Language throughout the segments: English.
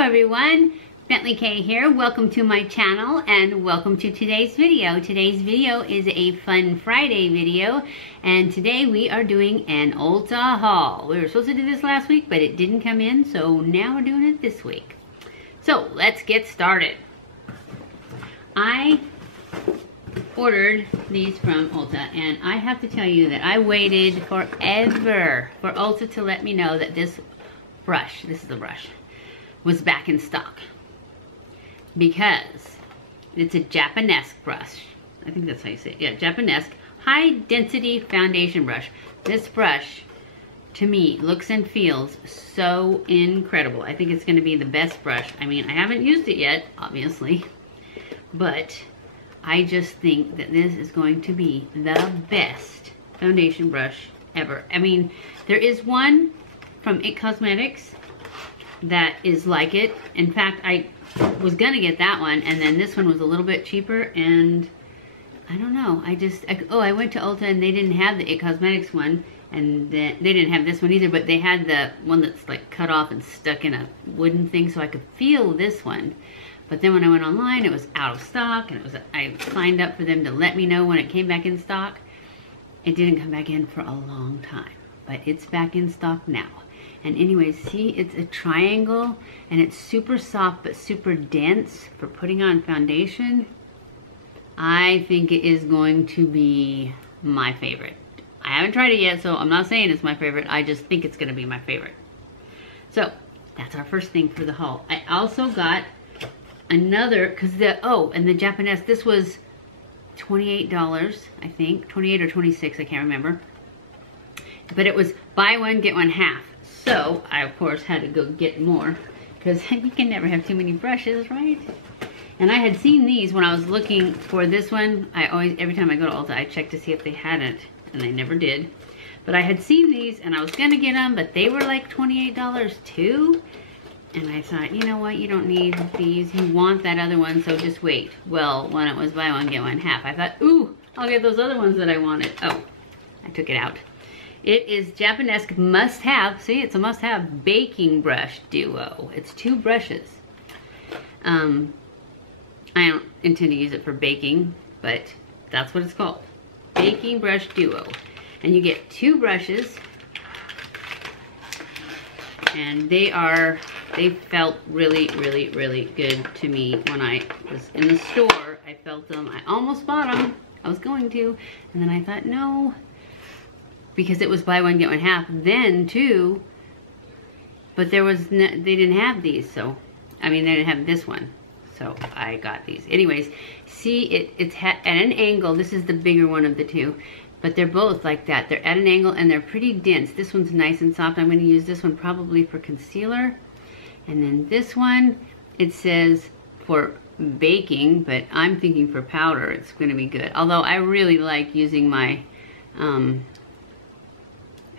Hello everyone, BentlyK here. Welcome to my channel and welcome to today's video. Today's video is a Fun Friday video and today we are doing an Ulta haul. We were supposed to do this last week but it didn't come in, so now we're doing it this week. So let's get started. I ordered these from Ulta and I have to tell you that I waited forever for Ulta to let me know that this is the brush, was back in stock because it's a Japonesque brush. I think that's how you say it. Yeah, Japonesque high density foundation brush. This brush to me looks and feels so incredible. I think it's going to be the best brush. I mean, I haven't used it yet, obviously, but I just think that this is going to be the best foundation brush ever. I mean, there is one from IT Cosmetics that is like it. In fact, I was gonna get that one and then this one was a little bit cheaper and I don't know, I went to Ulta and they didn't have the IT Cosmetics one and they didn't have this one either, but they had the one that's like cut off and stuck in a wooden thing so I could feel this one. But then when I went online, it was out of stock and I signed up for them to let me know when it came back in stock. It didn't come back in for a long time, but it's back in stock now. And anyways, see, it's a triangle and it's super soft but super dense for putting on foundation. I think it is going to be my favorite. I haven't tried it yet, so I'm not saying it's my favorite. I just think it's gonna be my favorite. So that's our first thing for the haul. I also got another, and the Japonesque, this was $28, I think, 28 or 26, I can't remember. But it was buy one, get one half. So I, of course, had to go get more because you can never have too many brushes, right? And I had seen these when I was looking for this one. Every time I go to Ulta, I check to see if they had it, and they never did. But I had seen these, and I was gonna get them, but they were like $28 too. And I thought, you know what, you don't need these. You want that other one, so just wait. Well, when it was buy one, get one half, I thought, ooh, I'll get those other ones that I wanted. Oh, I took it out. It is Japonesque must-have, see, it's a must-have baking brush duo. It's 2 brushes. I don't intend to use it for baking, but that's what it's called. Baking brush duo. And you get 2 brushes, and they felt really, really, really good to me when I was in the store. I felt them, I almost bought them. I was going to, and then I thought, no, because it was buy one, get one half then too, but they didn't have these, so, I mean, they didn't have this one, so I got these. Anyways, see, it's at an angle. This is the bigger one of the 2, but they're both like that. They're at an angle and they're pretty dense. This one's nice and soft. I'm going to use this one probably for concealer. And then this one, it says for baking, but I'm thinking for powder it's going to be good. Although I really like using my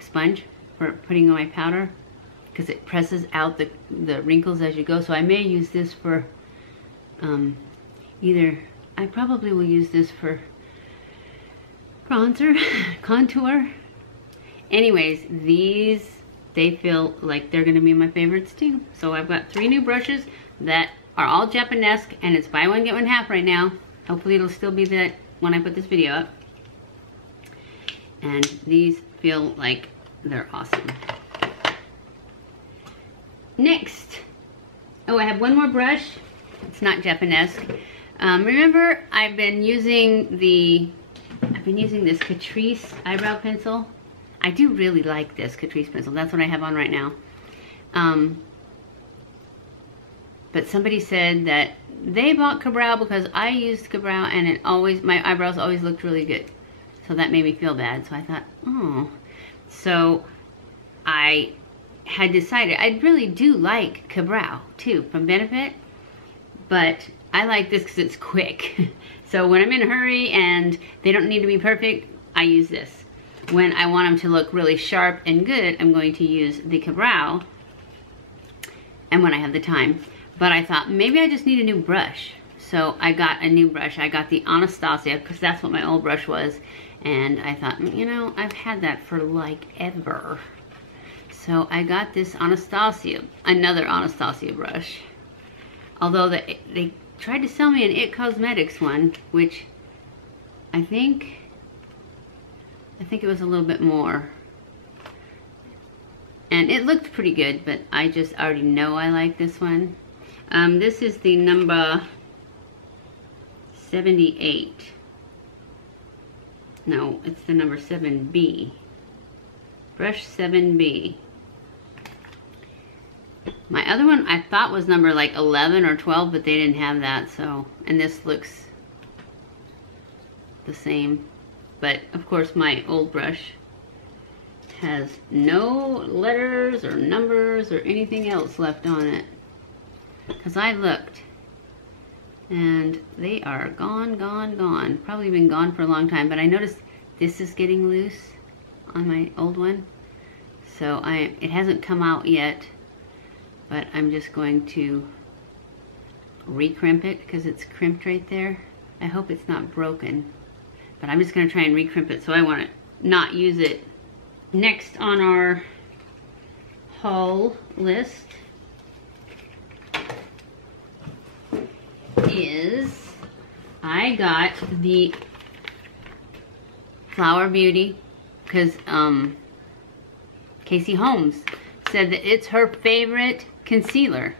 sponge for putting on my powder because it presses out the wrinkles as you go. So I may use this for I probably will use this for bronzer, contour. Anyways, these, they feel like they're gonna be my favorites too. So I've got 3 new brushes that are all Japonesque and it's buy one, get one half right now. Hopefully it'll still be that when I put this video up. And these feel like they're awesome. Next, I have one more brush. It's not Japonesque. Remember, I've been using this CATRICE eyebrow pencil. I do really like this CATRICE pencil. That's what I have on right now. But somebody said that they bought Eyebrow because I used Eyebrow and my eyebrows always looked really good. So that made me feel bad. So I thought, oh. So I had decided, I really do like Eyebrow too from Benefit, but I like this because it's quick. So when I'm in a hurry and they don't need to be perfect, I use this. When I want them to look really sharp and good, I'm going to use the Eyebrow, and when I have the time. But I thought maybe I just need a new brush. So I got a new brush. I got the ANASTASIA because that's what my old brush was. And I thought, you know, I've had that for like ever. So I got this ANASTASIA, another ANASTASIA brush. Although they tried to sell me an It Cosmetics one, which I think it was a little bit more. And it looked pretty good, but I just already know I like this one. This is the number 78. No, it's the number 7B. Brush 7B. My other one I thought was number like 11 or 12, but they didn't have that, so, and this looks the same. But of course my old brush has no letters or numbers or anything else left on it. Because I looked and they are gone, gone, gone. Probably been gone for a long time, but I noticed this is getting loose on my old one. So it hasn't come out yet, but I'm just going to recrimp it because it's crimped right there. I hope it's not broken, but I'm just going to try and recrimp it, so I want to not use it. Next on our haul list is I got the Flower Beauty because Casey Holmes said that it's her favorite concealer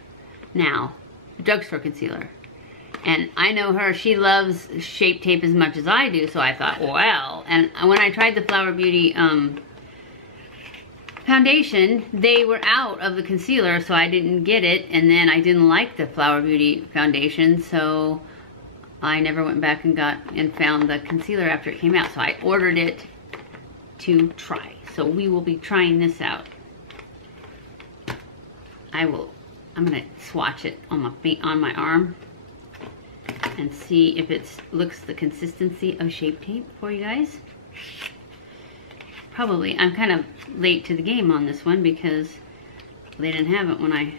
now, drugstore concealer. And I know her, she loves Shape Tape as much as I do, so I thought, well, and when I tried the Flower Beauty foundation, they were out of the concealer, so I didn't get it, and then I didn't like the Flower Beauty foundation, so I never went back and found the concealer after it came out, so I ordered it to try. So we will be trying this out. I'm gonna swatch it on my arm and see if it looks the consistency of Shape Tape for you guys. Probably, I'm kind of late to the game on this one because they didn't have it when I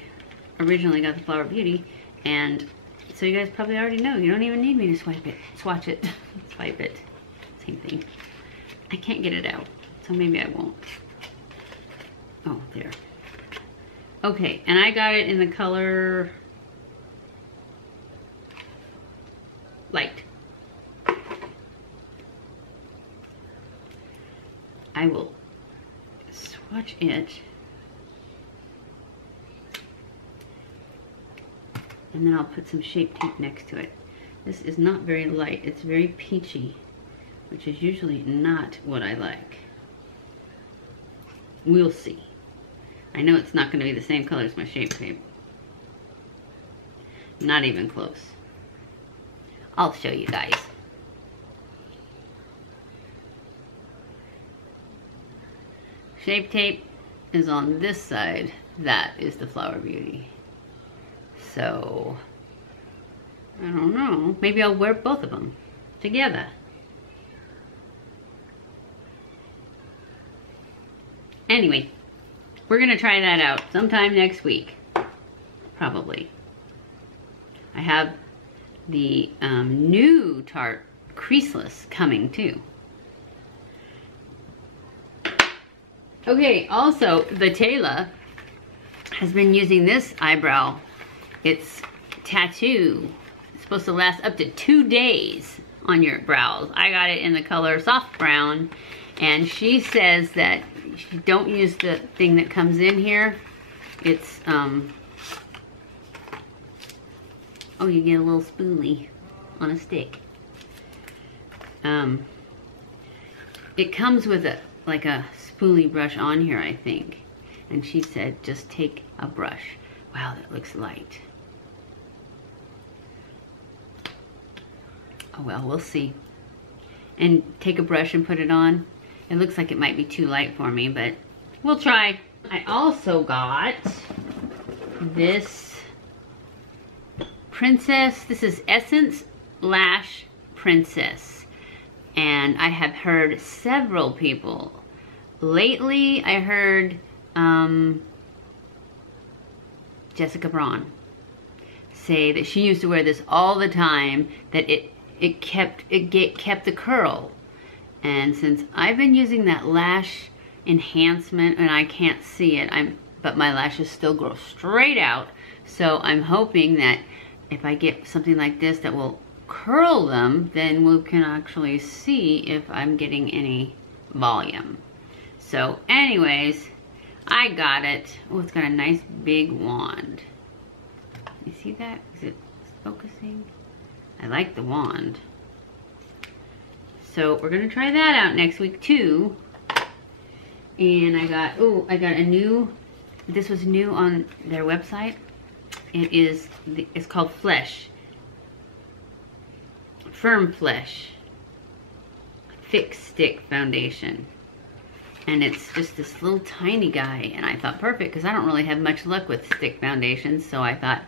originally got the Flower Beauty, and so you guys probably already know. You don't even need me to swatch it, swipe it, same thing. I can't get it out, so maybe I won't. Oh, there. Okay, and I got it in the color Light. I will swatch it and then I'll put some Shape Tape next to it. This is not very light, it's very peachy, which is usually not what I like. We'll see. I know it's not going to be the same color as my Shape Tape. Not even close. I'll show you guys. Shape Tape is on this side. That is the Flower Beauty. So, I don't know. Maybe I'll wear both of them together. Anyway, we're gonna try that out sometime next week, probably. I have the new Tarte Creaseless coming too. Okay, also the Taylor has been using this eyebrow. It's Tatoo. It's supposed to last up to 2 days on your brows. I got it in the color Soft Brown, and she says that you don't use the thing that comes in here. It's, oh, you get a little spoolie on a stick. It comes with like a spoolie brush on here, I think. And she said, just take a brush. Wow, that looks light. Oh well, we'll see. And take a brush and put it on. It looks like it might be too light for me, but we'll try. I also got this Princess. This is Essence Lash Princess. And I have heard several people. Lately, I heard Jessica Braun say that she used to wear this all the time, that it kept the curl. And since I've been using that lash enhancement, and I can't see it, but my lashes still grow straight out, so I'm hoping that if I get something like this that will curl them, then we can actually see if I'm getting any volume. So anyways, I got it. Oh, it's got a nice big wand. You see that? Is it focusing? I like the wand. So we're gonna try that out next week too. And I got a new, this was new on their website. It's called Flesh. Firm Flesh. Thick Stick Foundation. And it's just this little tiny guy. And I thought perfect, because I don't really have much luck with stick foundations. So I thought,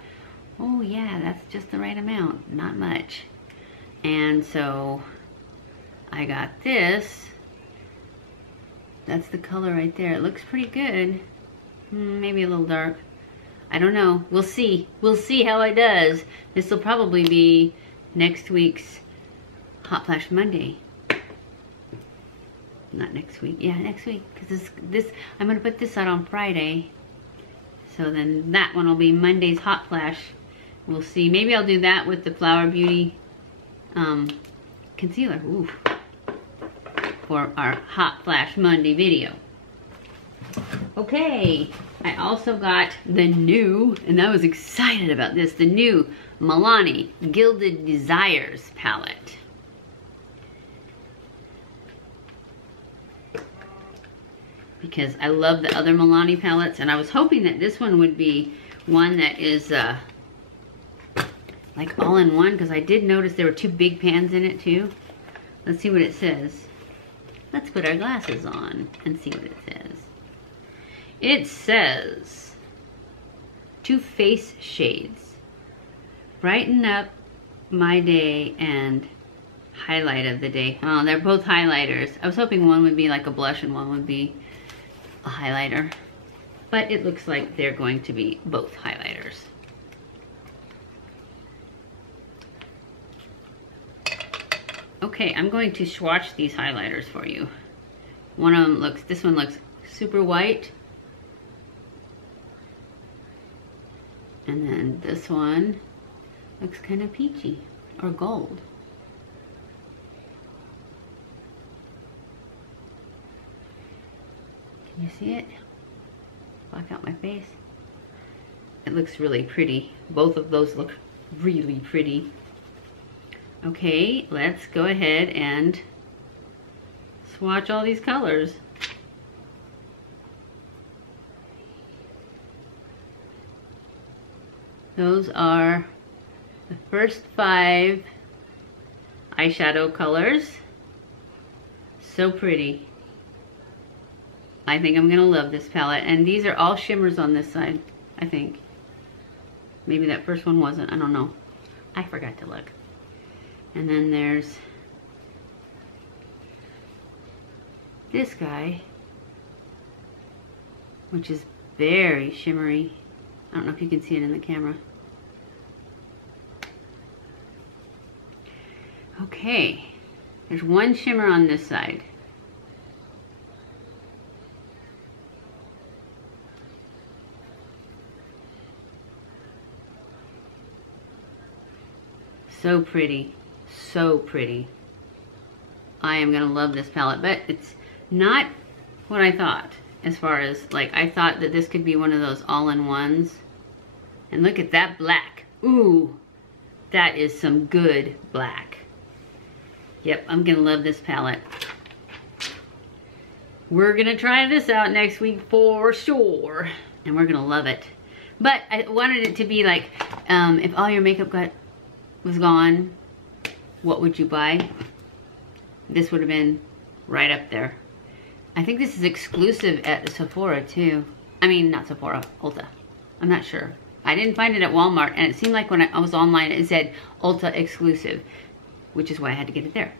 oh yeah, that's just the right amount, not much. And so I got this. That's the color right there. It looks pretty good. Maybe a little dark. I don't know. We'll see. We'll see how it does. This will probably be next week's Hot Flash Monday. Not next week. Yeah, next week. Because this I'm going to put this out on Friday. So then that one will be Monday's Hot Flash. We'll see. Maybe I'll do that with the Flower Beauty concealer. Ooh. For our Hot Flash Monday video. Okay, I also got the new, and I was excited about this, the new Milani Gilded Desires palette. Because I love the other Milani palettes, and I was hoping that this one would be one that is like all in one, because I did notice there were 2 big pans in it too. Let's see what it says. Let's put our glasses on and see what it says. It says 2 face shades. Brighten up my day and highlight of the day. Oh, they're both highlighters. I was hoping one would be like a blush and one would be a highlighter. But it looks like they're going to be both highlighters. Okay, I'm going to swatch these highlighters for you. One of them this one looks super white. And then this one looks kind of peachy or gold. Can you see it? Block out my face. It looks really pretty. Both of those look really pretty. Okay, let's go ahead and swatch all these colors. Those are the first 5 eyeshadow colors. So pretty. I think I'm gonna love this palette. And these are all shimmers on this side, I think. Maybe that first one wasn't, I don't know. I forgot to look. And then there's this guy, which is very shimmery. I don't know if you can see it in the camera. Okay, there's 1 shimmer on this side. So pretty. So pretty. I am gonna love this palette, but it's not what I thought. As far as, like, I thought that this could be one of those all-in-ones. And look at that black. Ooh, that is some good black. Yep, I'm gonna love this palette. We're gonna try this out next week for sure. And we're gonna love it. But I wanted it to be like, if all your makeup was gone, what would you buy? This would have been right up there. I think this is exclusive at Sephora too. I mean, not Sephora, Ulta. I'm not sure. I didn't find it at Walmart, and it seemed like when I was online it said Ulta exclusive, which is why I had to get it there.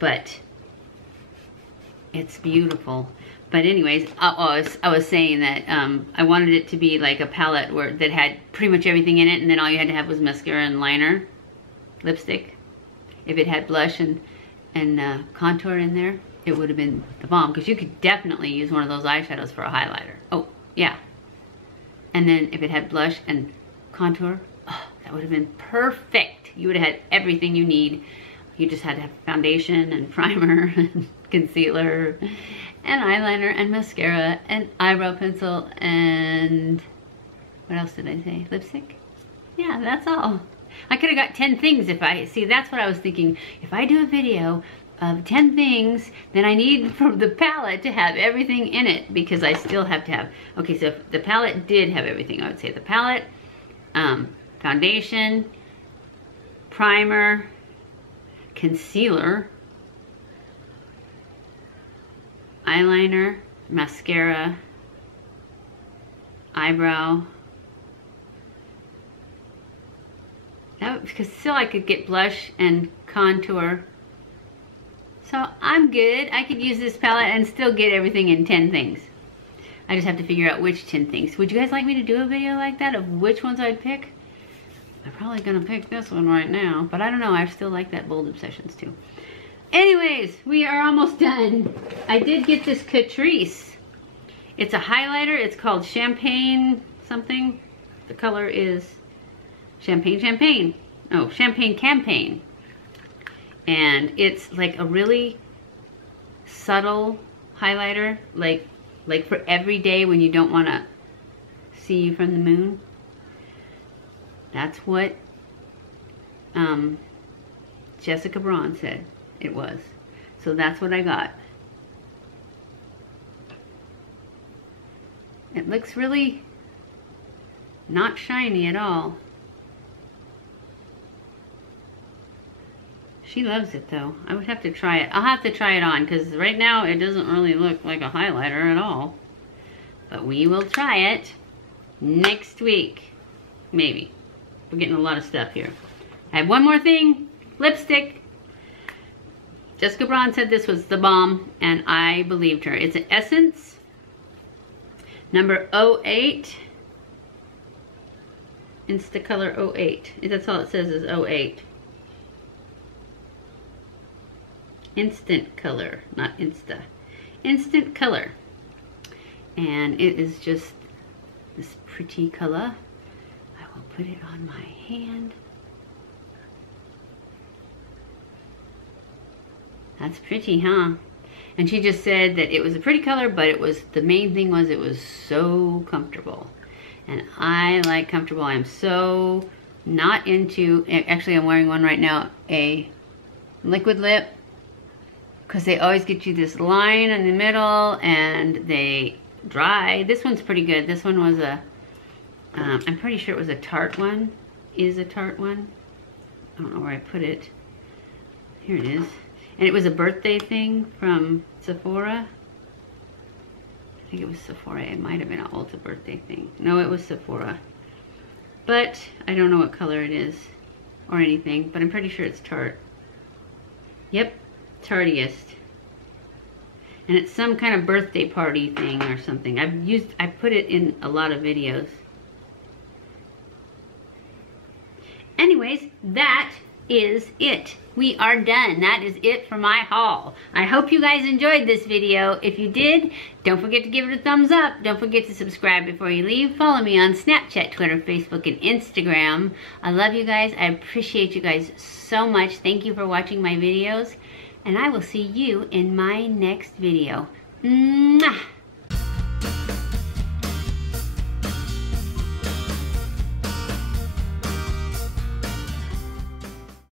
But it's beautiful. But anyways, I was saying that I wanted it to be like a palette that had pretty much everything in it, and then all you had to have was mascara and liner, lipstick. If it had blush and contour in there, it would have been the bomb, because you could definitely use one of those eyeshadows for a highlighter. Oh, yeah. And then if it had blush and contour, oh, That would have been perfect. You would have had everything you need. You just had to have foundation and primer and concealer and eyeliner and mascara and eyebrow pencil and what else did I say? Lipstick? Yeah, that's all. I could have got 10 things if I, see, that's what I was thinking. If I do a video of 10 things, then I need for the palette to have everything in it because I still have to have, okay, so if the palette did have everything, I would say the palette, foundation, primer, concealer, eyeliner, mascara, eyebrow. Because still I could get blush and contour. So I'm good. I could use this palette and still get everything in 10 things. I just have to figure out which 10 things. Would you guys like me to do a video like that of which ones I'd pick? I'm probably gonna pick this one right now, but I don't know. I still like that Bold Obsessions too. Anyways, we are almost done. I did get this Catrice. It's a highlighter. It's called Champagne something. The color is Champagne. Oh, Champagne Campaign. And it's like a really subtle highlighter, like for every day when you don't want to see you from the moon. That's what Jessica Braun said it was. So that's what I got. It looks really not shiny at all. She loves it though. I would have to try it. I'll have to try it on because right now it doesn't really look like a highlighter at all. But we will try it next week. Maybe. We're getting a lot of stuff here. I have one more thing. Lipstick. Jessica Braun said this was the bomb and I believed her. It's an Essence. Number 08. Instacolor 08. That's all it says is 08. Instant Color, not Insta. Instant Color. And it is just this pretty color. I will put it on my hand. That's pretty, huh? And she just said that it was a pretty color, but it was, the main thing was it was so comfortable. And I like comfortable. I'm so not into, actually I'm wearing one right now, a liquid lip. Because they always get you this line in the middle and they dry. This one's pretty good. This one was a, I'm pretty sure it was a Tarte one. Is a Tarte one. I don't know where I put it. Here it is. And it was a birthday thing from Sephora. I think it was Sephora. It might have been an Ulta birthday thing. No, it was Sephora. But I don't know what color it is or anything. But I'm pretty sure it's Tarte. Yep. Tardiest. And it's some kind of birthday party thing or something. I put it in a lot of videos. Anyways, that is it. We are done. That is it for my haul. I hope you guys enjoyed this video. If you did, don't forget to give it a thumbs up. Don't forget to subscribe before you leave. Follow me on Snapchat, Twitter, Facebook, and Instagram. I love you guys. I appreciate you guys so much. Thank you for watching my videos. And I will see you in my next video. Mwah!